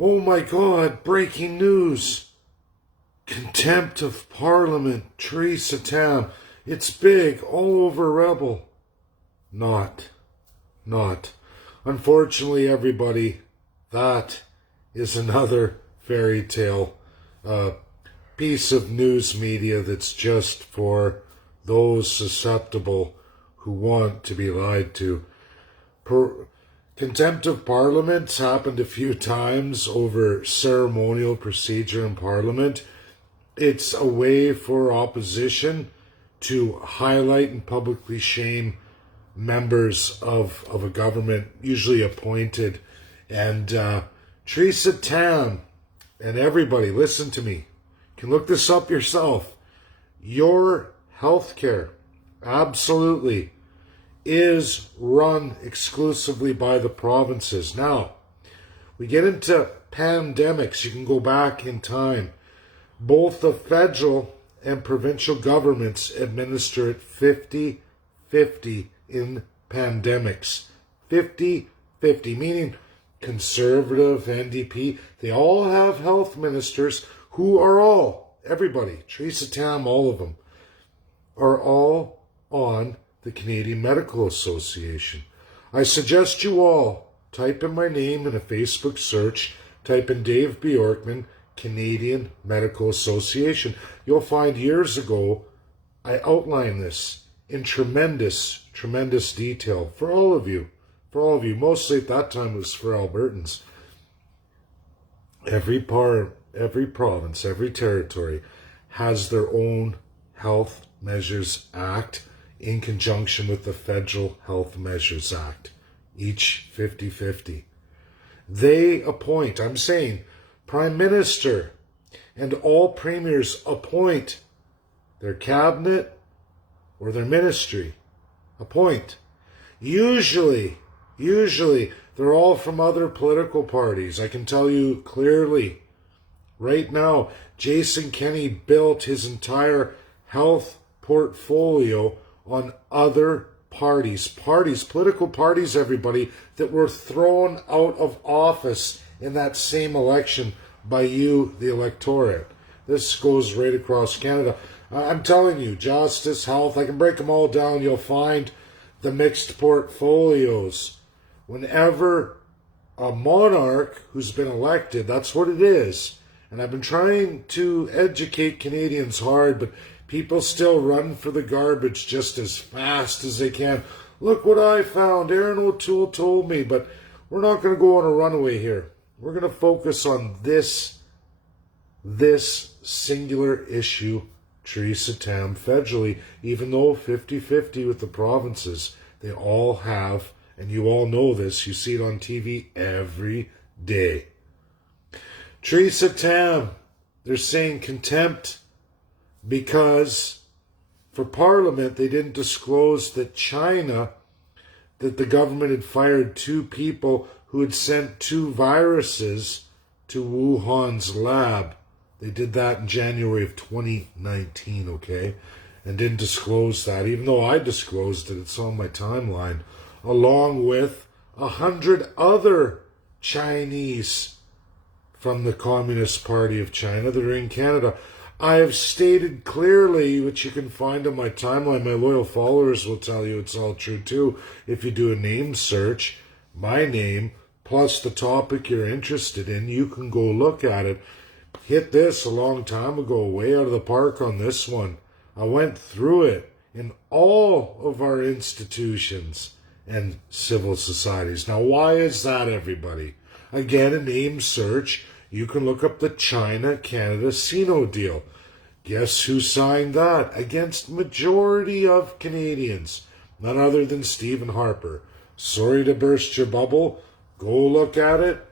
Oh my God, breaking news. Contempt of Parliament, Theresa Tam. It's big, all over Rebel. Not. Unfortunately, everybody, that is another fairy tale piece of news media that's just for those susceptible who want to be lied to. Contempt of Parliament's happened a few times over ceremonial procedure in Parliament. It's a way for opposition to highlight and publicly shame members of a government, usually appointed. And Theresa Tam, and everybody, listen to me. You can look this up yourself. Your healthcare, absolutely, is run exclusively by the provinces. Now, we get into pandemics. You can go back in time. Both the federal and provincial governments administer it 50-50 in pandemics. 50-50, meaning Conservative, NDP, they all have health ministers who are all, everybody, Theresa Tam, all of them, are all on the Canadian Medical Association. I suggest you all type in my name in a Facebook search, type in Dave Bjorkman, Canadian Medical Association. You'll find years ago I outlined this in tremendous detail for all of you. Mostly at that time it was for Albertans. Every province, every territory has their own Health Measures Act in conjunction with the Federal Health Measures Act, each 50-50. They appoint, I'm saying, Prime Minister and all premiers appoint their cabinet or their ministry. Appoint. Usually, they're all from other political parties. I can tell you clearly, right now, Jason Kenney built his entire health portfolio on other parties, political parties, everybody, that were thrown out of office in that same election by you, the electorate. This goes right across Canada. I'm telling you, justice, health, I can break them all down. You'll find the mixed portfolios. Whenever a monarch who's been elected, that's what it is. And I've been trying to educate Canadians hard, but people still run for the garbage just as fast as they can. Look what I found. Aaron O'Toole told me, but we're not going to go on a runaway here. We're going to focus on this singular issue, Theresa Tam, federally, even though 50-50 with the provinces. They all have, and you all know this, you see it on TV every day. Theresa Tam, they're saying contempt because for Parliament they didn't disclose that the government had fired 2 people who had sent 2 viruses to Wuhan's lab. They did that in January of 2019, okay? And didn't disclose that, even though I disclosed it. It's on my timeline, along with 100 other Chinese from the Communist Party of China that are in Canada. I have stated clearly, which you can find on my timeline. My loyal followers will tell you it's all true too. If you do a name search, my name, plus the topic you're interested in, you can go look at it. Hit this a long time ago, way out of the park on this one. I went through it in all of our institutions and civil societies. Now, why is that, everybody? Again, a name search. You can look up the China-Canada Sino deal. Guess who signed that? Against majority of Canadians. None other than Stephen Harper. Sorry to burst your bubble. Go look at it.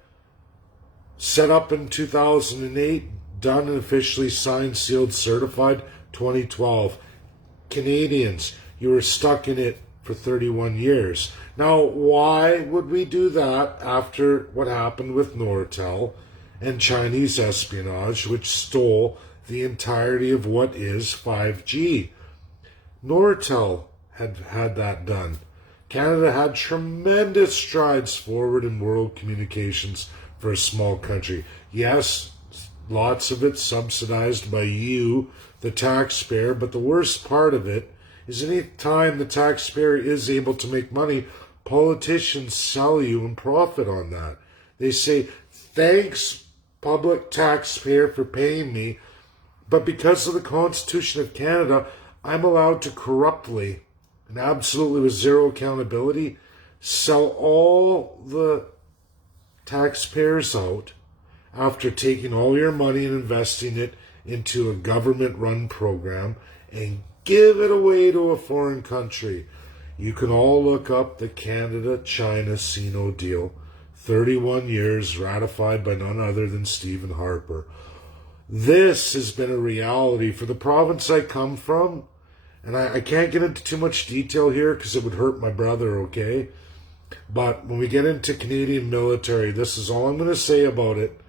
Set up in 2008. Done and officially signed, sealed, certified, 2012. Canadians, you were stuck in it for 31 years. Now, why would we do that after what happened with Nortel and Chinese espionage, which stole the entirety of what is 5G? Nortel had that done. Canada had tremendous strides forward in world communications for a small country. Yes, lots of it subsidized by you, the taxpayer, but the worst part of it is any time the taxpayer is able to make money, politicians sell you and profit on that. They say, thanks, public taxpayer, for paying me, but because of the Constitution of Canada, I'm allowed to corruptly and absolutely with zero accountability sell all the taxpayers out after taking all your money and investing it into a government-run program and give it away to a foreign country. You can all look up the Canada-China CINO deal, 31 years, ratified by none other than Stephen Harper. This has been a reality for the province I come from, and I can't get into too much detail here because it would hurt my brother, okay? But when we get into Canadian military, this is all I'm going to say about it.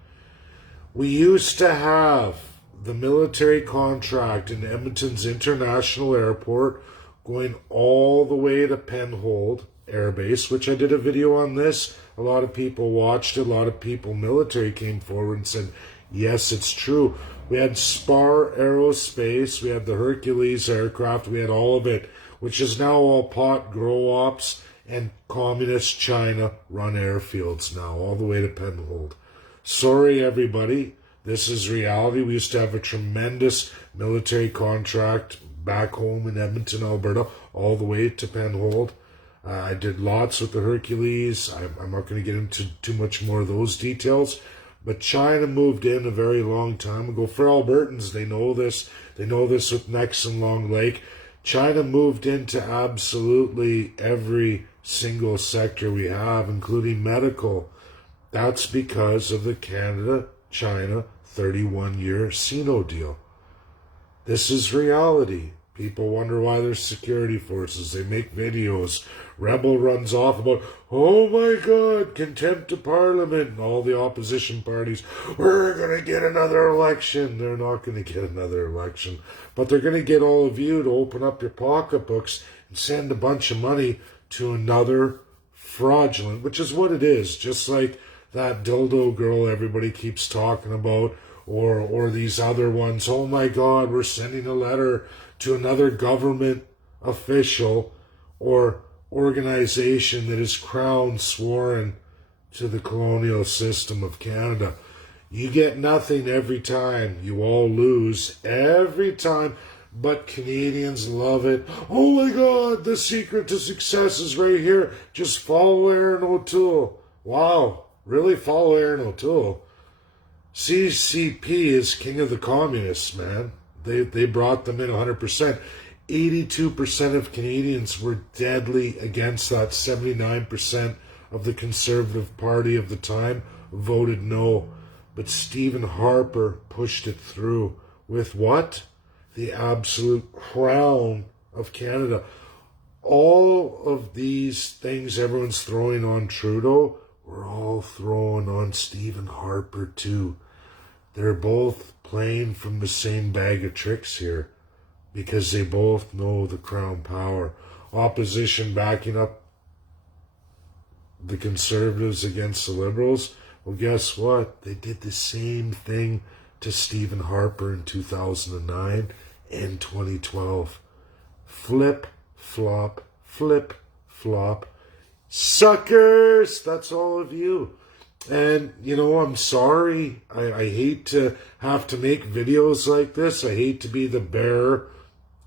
We used to have the military contract in Edmonton's International Airport going all the way to Penhold Air Base, which I did a video on this. A lot of people watched it. A lot of people, military, came forward and said, yes, it's true. We had Spar Aerospace, we had the Hercules aircraft, we had all of it, which is now all pot grow ops and communist China run airfields now, all the way to Penhold. Sorry, everybody. This is reality. We used to have a tremendous military contract back home in Edmonton, Alberta, all the way to Penhold. I did lots with the Hercules. I'm not going to get into too much more of those details. But China moved in a very long time ago. For Albertans, they know this. They know this with Nex and Long Lake. China moved into absolutely every single sector we have, including medical. That's because of the Canada-China 31-year CINO deal. This is reality. People wonder why there's security forces. They make videos. Rebel runs off about, oh my God, contempt of Parliament, and all the opposition parties, we're going to get another election. They're not going to get another election, but they're going to get all of you to open up your pocketbooks and send a bunch of money to another fraudulent, which is what it is, just like that dildo girl everybody keeps talking about, or these other ones. Oh my God, we're sending a letter to another government official or organization that is crown sworn to the colonial system of Canada. You get nothing every time. You all lose every time. But Canadians love it. Oh my God, the secret to success is right here. Just follow Aaron O'Toole. Wow, really? Follow Aaron O'Toole? CCP is king of the communists, man. They brought them in 100%. 82% of Canadians were deadly against that. 79% of the Conservative Party of the time voted no. But Stephen Harper pushed it through with what? The absolute crown of Canada. All of these things everyone's throwing on Trudeau, we're all throwing on Stephen Harper too. They're both playing from the same bag of tricks here because they both know the crown power. Opposition backing up the Conservatives against the Liberals. Well, guess what? They did the same thing to Stephen Harper in 2009 and 2012. Flip, flop, flip, flop. Suckers! That's all of you. And, you know, I'm sorry. I hate to have to make videos like this. I hate to be the bearer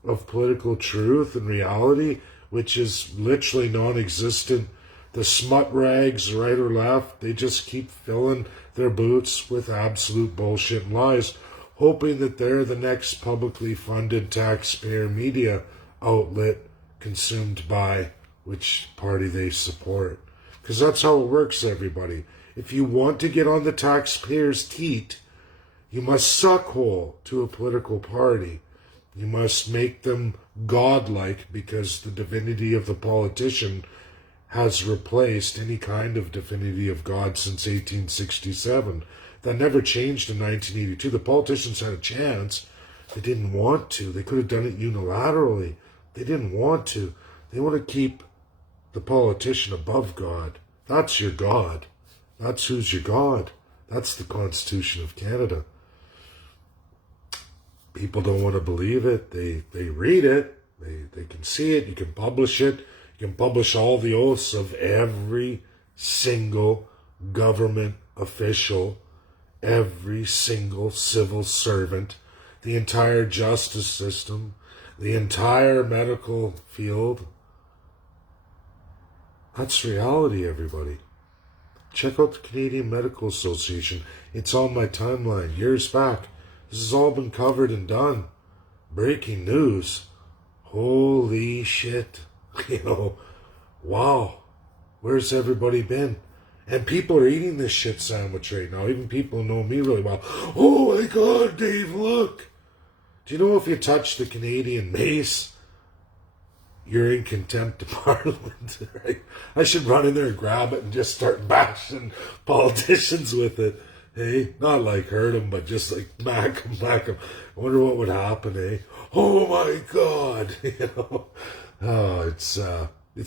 of political truth and reality, which is literally non-existent. The smut rags, right or left, they just keep filling their boots with absolute bullshit and lies, hoping that they're the next publicly funded taxpayer media outlet consumed by which party they support. Because that's how it works, everybody. If you want to get on the taxpayers' teat, you must suck hole to a political party. You must make them godlike because the divinity of the politician has replaced any kind of divinity of God since 1867. That never changed in 1982. The politicians had a chance. They didn't want to. They could have done it unilaterally. They didn't want to. They want to keep the politician above God. That's your God. That's who's your God. That's the Constitution of Canada. People don't want to believe it. They read it. They can see it. You can publish it. You can publish all the oaths of every single government official, every single civil servant, the entire justice system, the entire medical field. That's reality, everybody. Check out the Canadian Medical Association. It's on my timeline years back. This has all been covered and done. Breaking news. Holy shit. Wow. Where's everybody been? And people are eating this shit sandwich right now. Even people who know me really well. Oh my God, Dave, look. Do you know if you touch the Canadian mace, you're in contempt of Parliament, right? I should run in there and grab it and just start bashing politicians with it. Hey, not like hurt them, but just like smack them. I wonder what would happen, eh? Oh my God, Oh, it's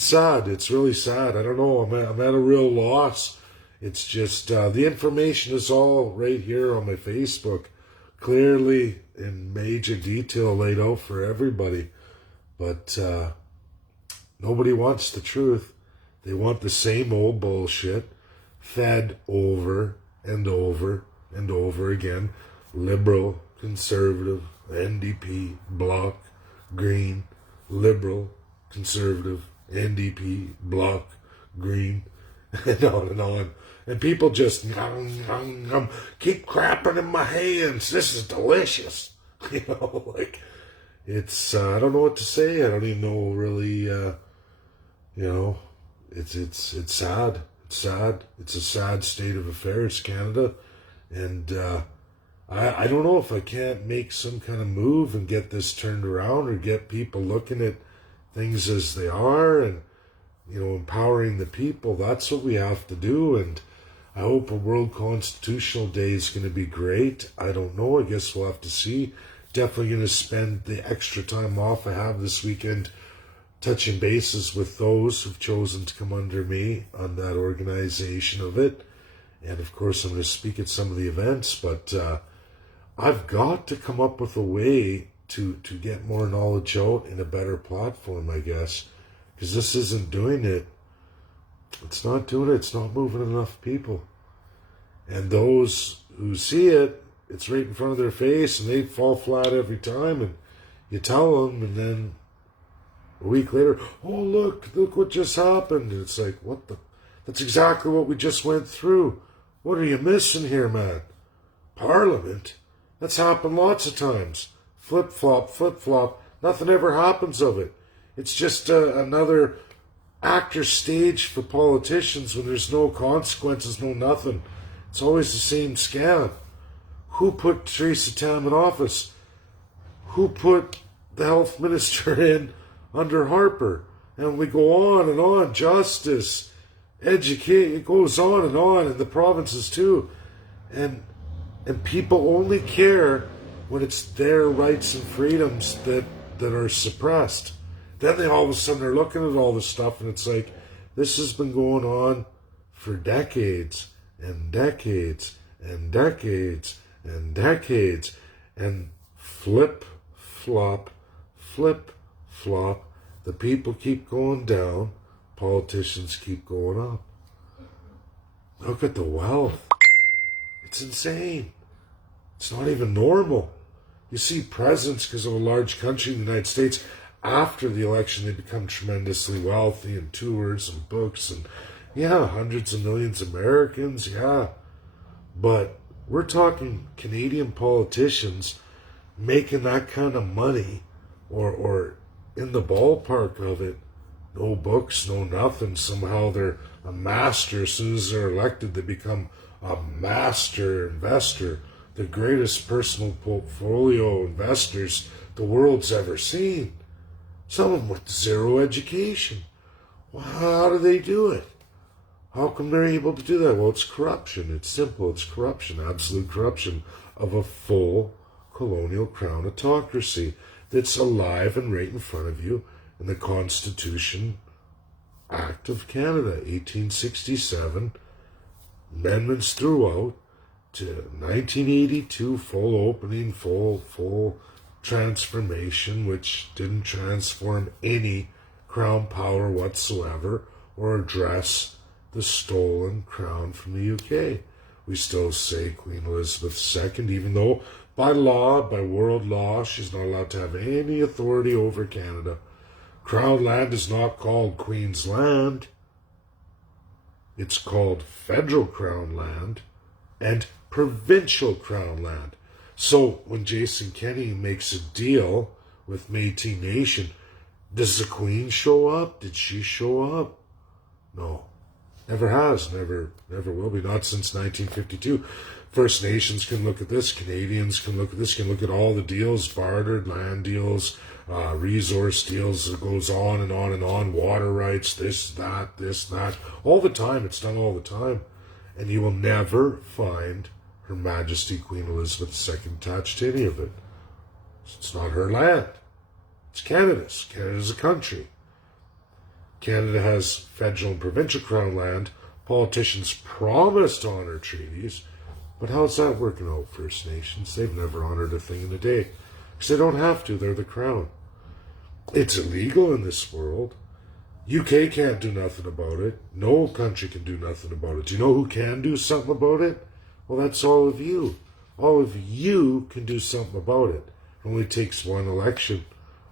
sad. It's really sad. I don't know. I'm at a real loss. It's just the information is all right here on my Facebook, clearly in major detail laid out for everybody. But nobody wants the truth. They want the same old bullshit fed over and over and over again. Liberal, conservative, NDP, Bloc, Green, Liberal, conservative, NDP, Bloc, Green, and on and on. And people just keep crapping in my hands. This is delicious. It's I don't know what to say. I don't even know really. It's sad. It's sad. It's a sad state of affairs, Canada, and I don't know if I can't make some kind of move and get this turned around or get people looking at things as they are and empowering the people. That's what we have to do, and I hope a World Constitutional Day is going to be great. I don't know. I guess we'll have to see. Definitely going to spend the extra time off I have this weekend touching bases with those who've chosen to come under me on that organization of it. And of course, I'm going to speak at some of the events, but I've got to come up with a way to get more knowledge out in a better platform, I guess, because this isn't doing it. It's not doing it. It's not moving enough people. And those who see it, it's right in front of their face, and they fall flat every time, and you tell them, and then a week later, oh, look what just happened. And it's like, what the? That's exactly what we just went through. What are you missing here, man? Parliament? That's happened lots of times. Flip-flop. Nothing ever happens of it. It's just another actor stage for politicians when there's no consequences, no nothing. It's always the same scam. Who put Theresa Tam in office? Who put the health minister in under Harper? And we go on and on. Justice, educate, it goes on, and the provinces too. And people only care when it's their rights and freedoms that are suppressed. Then they all of a sudden are looking at all this stuff, and it's like, this has been going on for decades and decades and decades and decades, and flip-flop, the people keep going down, politicians keep going up. Look at the wealth. It's insane. It's not even normal. You see presidents, because of a large country in the United States, after the election, they become tremendously wealthy and tours and books and, hundreds of millions of Americans, But we're talking Canadian politicians making that kind of money or in the ballpark of it. No books, no nothing. Somehow they're a master. As soon as they're elected, they become a master investor, the greatest personal portfolio investors the world's ever seen. Some of them with zero education. Well, how do they do it? How come they're able to do that? Well, it's corruption. It's simple. It's corruption, absolute corruption of a full colonial crown autocracy that's alive and right in front of you in the Constitution Act of Canada, 1867, amendments throughout, to 1982, full opening, full transformation, which didn't transform any crown power whatsoever or address the stolen crown from the UK. We still say Queen Elizabeth II, even though by law, by world law, she's not allowed to have any authority over Canada. Crown land is not called Queen's Land. It's called federal crown land and provincial crown land. So when Jason Kenney makes a deal with Métis Nation, does the Queen show up? Did she show up? No. Never has. Never will be. Not since 1952. First Nations can look at this. Canadians can look at this. Can look at all the deals, bartered land deals, resource deals. It goes on and on and on. Water rights, this, that. All the time. It's done all the time. And you will never find Her Majesty Queen Elizabeth II attached to any of it. It's not her land. It's Canada's. Canada's a country. Canada has federal and provincial crown land. Politicians promise to honor treaties. But how's that working out, First Nations? They've never honored a thing in a day. Because they don't have to. They're the crown. It's illegal in this world. UK can't do nothing about it. No country can do nothing about it. Do you know who can do something about it? Well, that's all of you. All of you can do something about it. It only takes one election.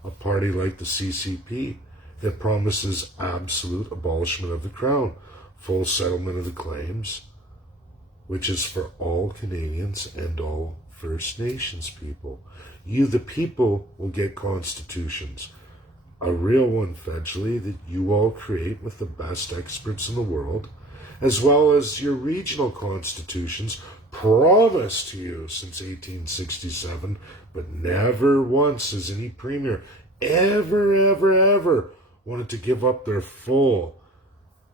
A party like the CCP that promises absolute abolishment of the crown, full settlement of the claims, which is for all Canadians and all First Nations people. You, the people, will get constitutions. A real one federally that you all create with the best experts in the world, as well as your regional constitutions promised to you since 1867, but never once has any premier ever wanted to give up their full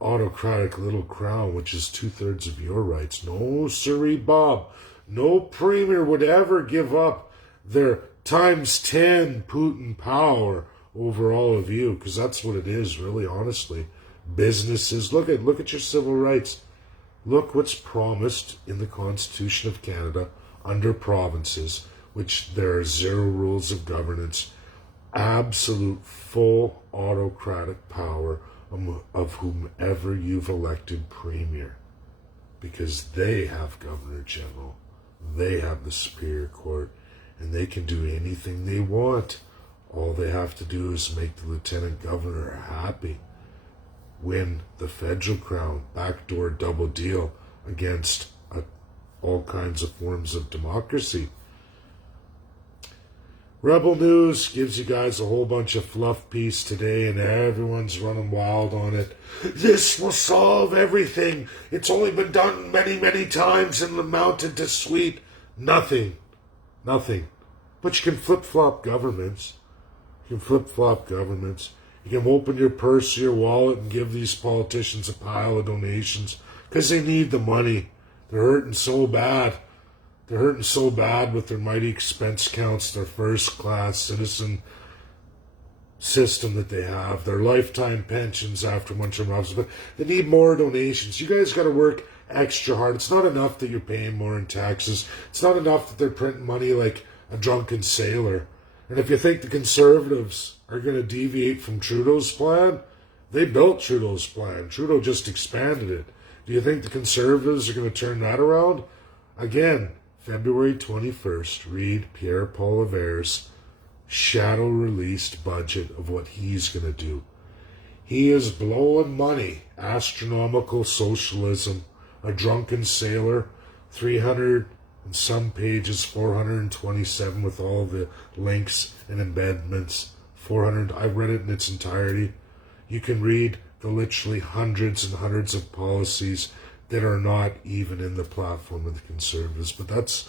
autocratic little crown, which is 2/3 of your rights. No, sirree, Bob. No premier would ever give up their times 10 Putin power over all of you, because that's what it is, really, honestly. Businesses, look at your civil rights. Look what's promised in the Constitution of Canada under provinces, which there are 0 rules of governance, absolute full autocratic power of whomever you've elected premier, because they have Governor General, they have the Superior Court, and they can do anything they want. All they have to do is make the Lieutenant Governor happy, win the federal crown, backdoor double deal against all kinds of forms of democracy. Rebel News gives you guys a whole bunch of fluff piece today, and everyone's running wild on it. This will solve everything. It's only been done many times and amounted to sweet nothing. But you can flip-flop governments. You can open your purse or your wallet and give these politicians a pile of donations because they need the money. They're hurting so bad. They're hurting so bad with their mighty expense counts, their first-class citizen system that they have, their lifetime pensions after one-term office. But they need more donations. You guys got to work extra hard. It's not enough that you're paying more in taxes. It's not enough that they're printing money like a drunken sailor. And if you think the Conservatives are going to deviate from Trudeau's plan, they built Trudeau's plan. Trudeau just expanded it. Do you think the Conservatives are going to turn that around? Again, February 21st, read Pierre Poilievre's shadow-released budget of what he's going to do. He is blowing money, astronomical socialism, a drunken sailor, 300 and some pages, 427 with all the links and embedments, 400. I read it in its entirety. You can read the literally hundreds and hundreds of policies that are not even in the platform of the Conservatives. But that's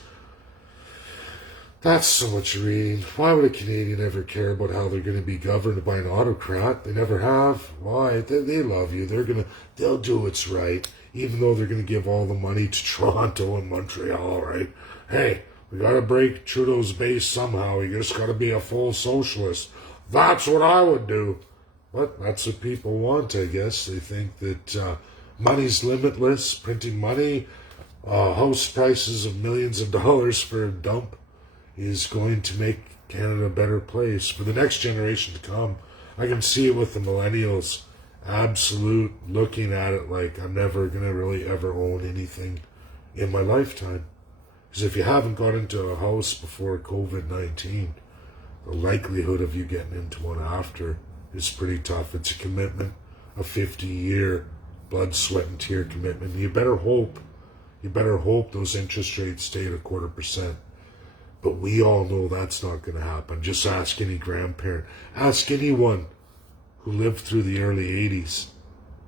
so much reading. Why would a Canadian ever care about how they're going to be governed by an autocrat? They never have. Why? They love you. They'll do what's right, even though they're going to give all the money to Toronto and Montreal, right? Hey, we got to break Trudeau's base somehow. You just got to be a full socialist. That's what I would do. But that's what people want, I guess. They think that money's limitless, printing money, House prices of millions of dollars for a dump is going to make Canada a better place for the next generation to come. I can see it with the millennials. Absolute looking at it like I'm never going to really ever own anything in my lifetime. Because if you haven't got into a house before COVID-19, the likelihood of you getting into one after is pretty tough. It's a commitment, a 50-year blood, sweat, and tear commitment. You better hope those interest rates stay at 0.25%. But we all know that's not going to happen. Just ask any grandparent. Ask anyone who lived through the early 80s.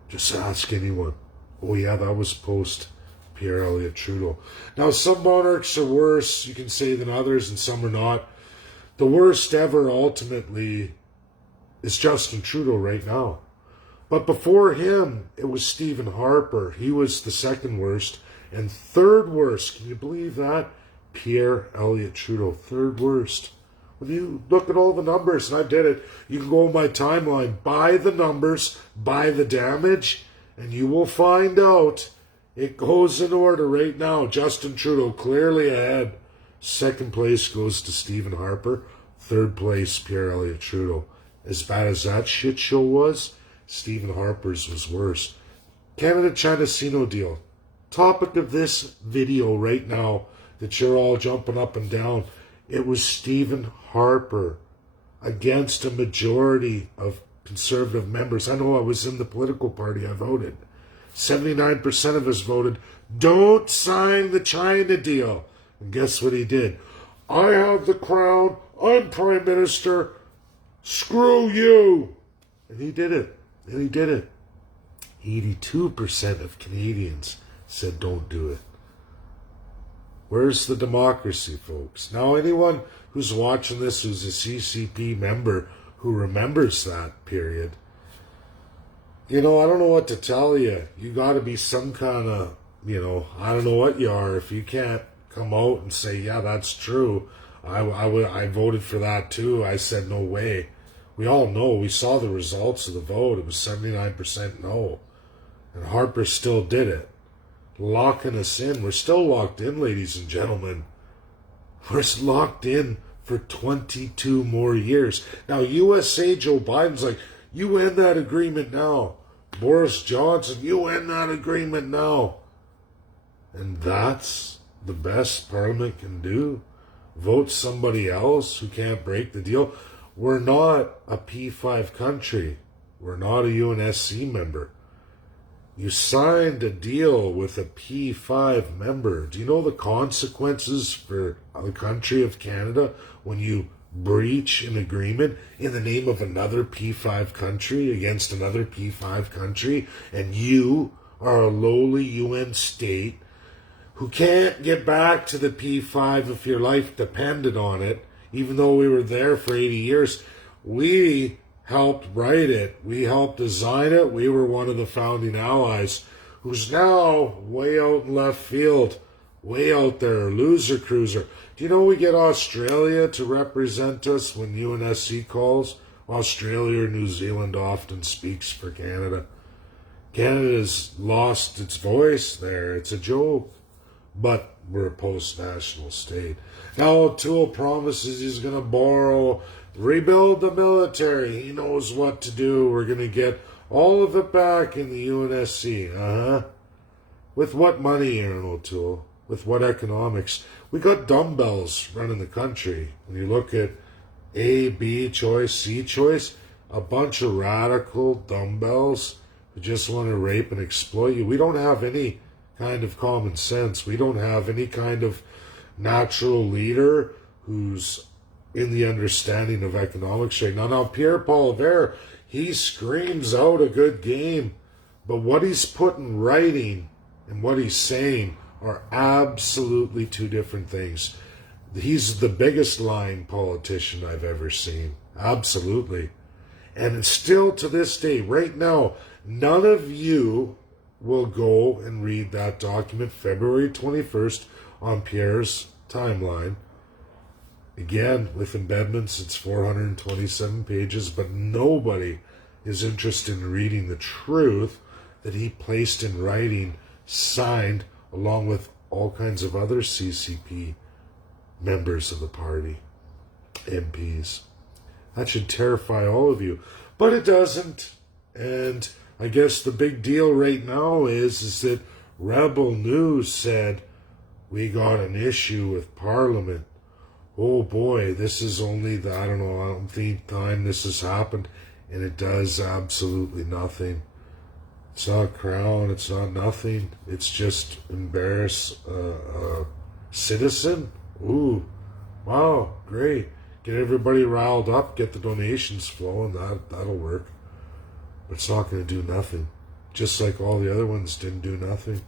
Just ask anyone. Oh yeah, that was post Pierre Elliott Trudeau. Now, some monarchs are worse, you can say, than others, and some are not. The worst ever, ultimately, is Justin Trudeau right now. But before him, it was Stephen Harper. He was the second worst. And third worst, can you believe that? Pierre Elliott Trudeau, third worst. When you look at all the numbers, and I did it, you can go on my timeline, by the numbers, by the damage, and you will find out it goes in order right now. Justin Trudeau clearly ahead. Second place goes to Stephen Harper. Third place, Pierre Elliott Trudeau. As bad as that shit show was, Stephen Harper's was worse. Canada-China Sino deal. Topic of this video right now that you're all jumping up and down. It was Stephen Harper against a majority of Conservative members. I know I was in the political party. I voted. 79% of us voted, don't sign the China deal. And guess what he did? I have the crown. I'm Prime Minister. Screw you. And he did it. 82% of Canadians said don't do it. Where's the democracy, folks? Now, anyone who's watching this who's a CCP member who remembers that period, I don't know what to tell you. You got to be some kind of, I don't know what you are. If you can't come out and say, yeah, that's true. I voted for that too. I said no way. We all know. We saw the results of the vote. It was 79% no. And Harper still did it. Locking us in. We're still locked in, ladies and gentlemen. We're locked in for 22 more years. Now, USA Joe Biden's like, you end that agreement now. Boris Johnson, you end that agreement now. And that's the best Parliament can do. Vote somebody else who can't break the deal. We're not a P5 country. We're not a UNSC member. You signed a deal with a P5 member. Do you know the consequences for the country of Canada when you breach an agreement in the name of another P5 country against another P5 country, and you are a lowly UN state who can't get back to the P5 if your life depended on it, even though we were there for 80 years. We helped write it. We helped design it. We were one of the founding allies, who's now way out in left field, way out there, loser cruiser. Do you know we get Australia to represent us when UNSC calls? Australia or New Zealand often speaks for Canada. Canada's lost its voice there. It's a joke. But we're a post-national state. Now O'Toole promises he's going to borrow, rebuild the military. He knows what to do. We're going to get all of it back in the UNSC. With what money, Aaron O'Toole? With what economics? We got dumbbells running the country. When you look at A, B choice, C choice, a bunch of radical dumbbells who just want to rape and exploit you. We don't have any kind of common sense. We don't have any kind of natural leader who's in the understanding of economics right now. Now, Pierre Poilievre, he screams out a good game, but what he's put in writing and what he's saying are absolutely two different things. He's the biggest lying politician I've ever seen. Absolutely. And still to this day, right now, none of you will go and read that document, February 21st, on Pierre's timeline. Again, with embedments, it's 427 pages, but nobody is interested in reading the truth that he placed in writing, signed, along with all kinds of other CCP members of the party, MPs. That should terrify all of you. But it doesn't. And I guess the big deal right now is that Rebel News said, we got an issue with Parliament. Oh boy, this is only the, I don't think time this has happened, and it does absolutely nothing. It's not Crown, it's not nothing. It's just embarrass a citizen. Ooh, wow, great. Get everybody riled up, get the donations flowing, that'll work. But it's not going to do nothing. Just like all the other ones didn't do nothing.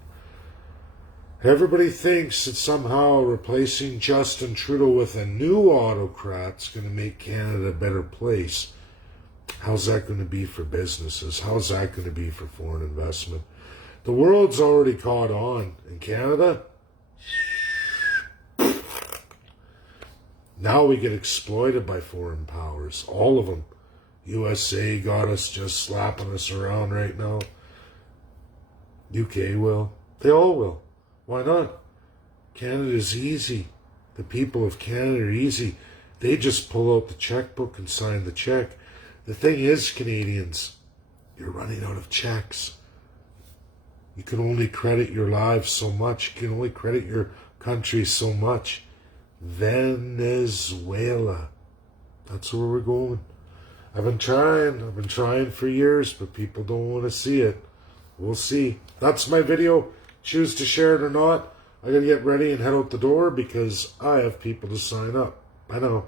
Everybody thinks that somehow replacing Justin Trudeau with a new autocrat is going to make Canada a better place. How's that going to be for businesses? How's that going to be for foreign investment? The world's already caught on. In Canada, now we get exploited by foreign powers. All of them. USA got us just slapping us around right now. UK will. They all will. Why not? Canada's easy. The people of Canada are easy. They just pull out the checkbook and sign the check. The thing is, Canadians, you're running out of checks. You can only credit your lives so much. You can only credit your country so much. Venezuela. That's where we're going. I've been trying for years, but people don't want to see it. We'll see. That's my video. Choose to share it or not. I gotta get ready and head out the door because I have people to sign up. I know.